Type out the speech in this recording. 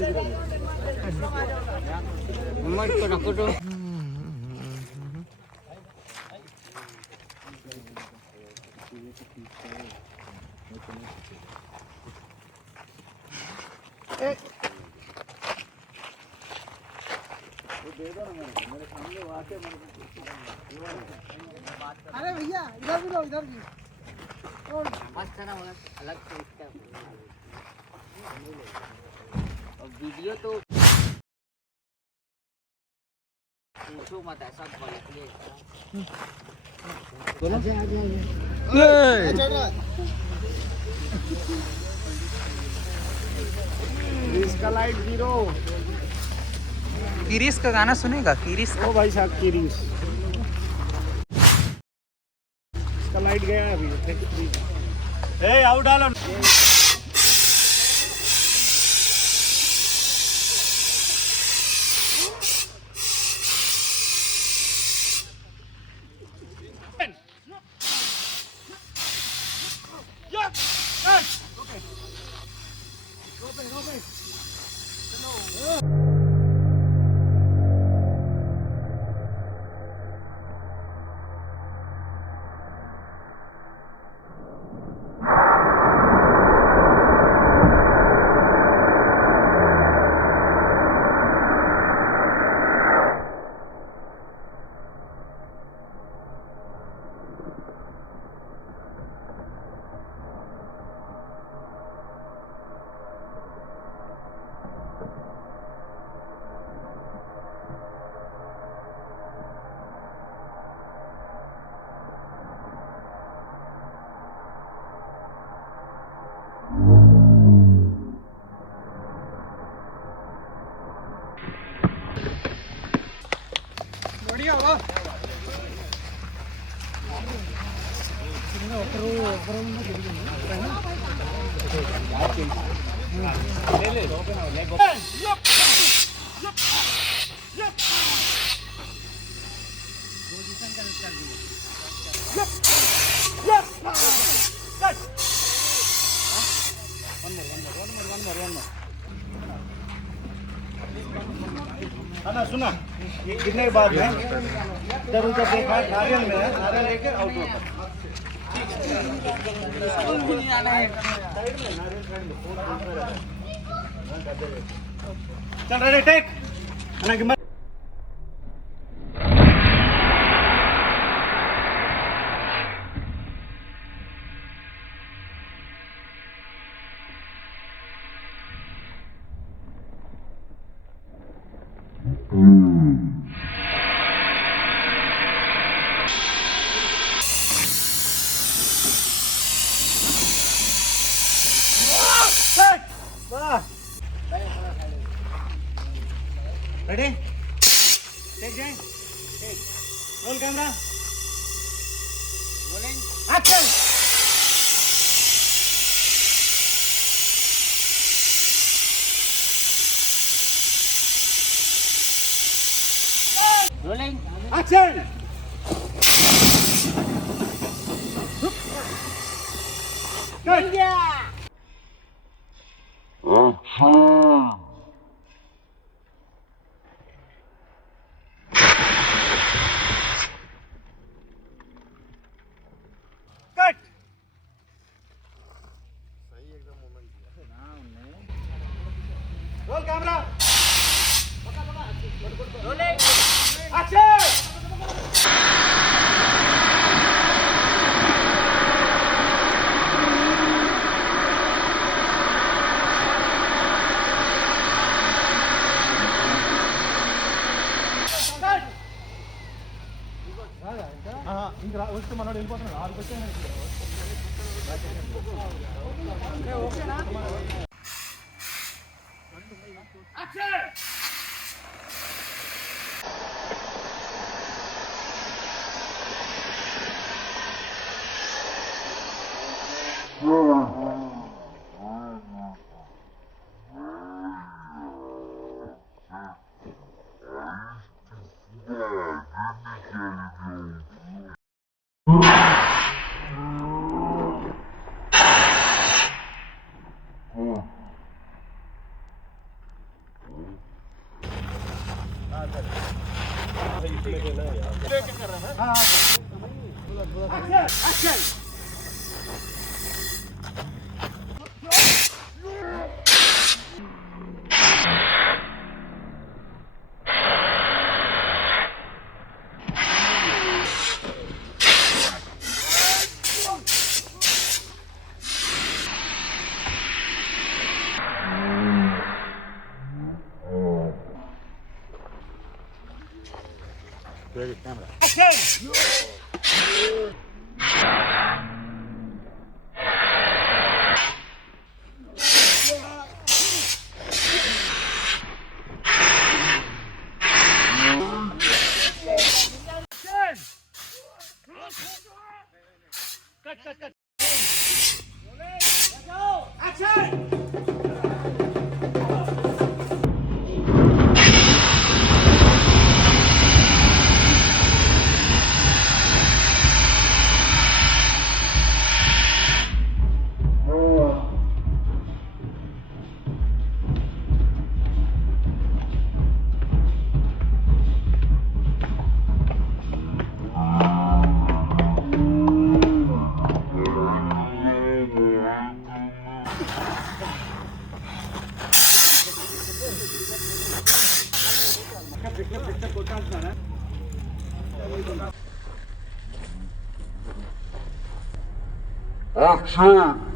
मत रखो तो अरे भैया इधर भी लो, इधर भी अलग और वीडियो तो पूछो मत ऐसा क्वालिटी इसका लाइट जीरो। किरीस का गाना सुनेगा? किरीस ओ भाई साहब किरीस, इसका लाइट गया है अभी। ए आउट डालो। बढ़िया हुआ। ना सुना, ये गिरने के बाद में जब उनका देखा नारियल में है, नारियल लेके आउट होता है। चल रेडी टेक। रेडी टेक जाए, roll camera, rolling action. Rolling action. Cut. सही एकदम moment roll camera, rolling action. ఇంకా వస్తే మనోడు వెళ్ళిపోతున్నాడు 6 వచ్చాయి ఓకేనా Action!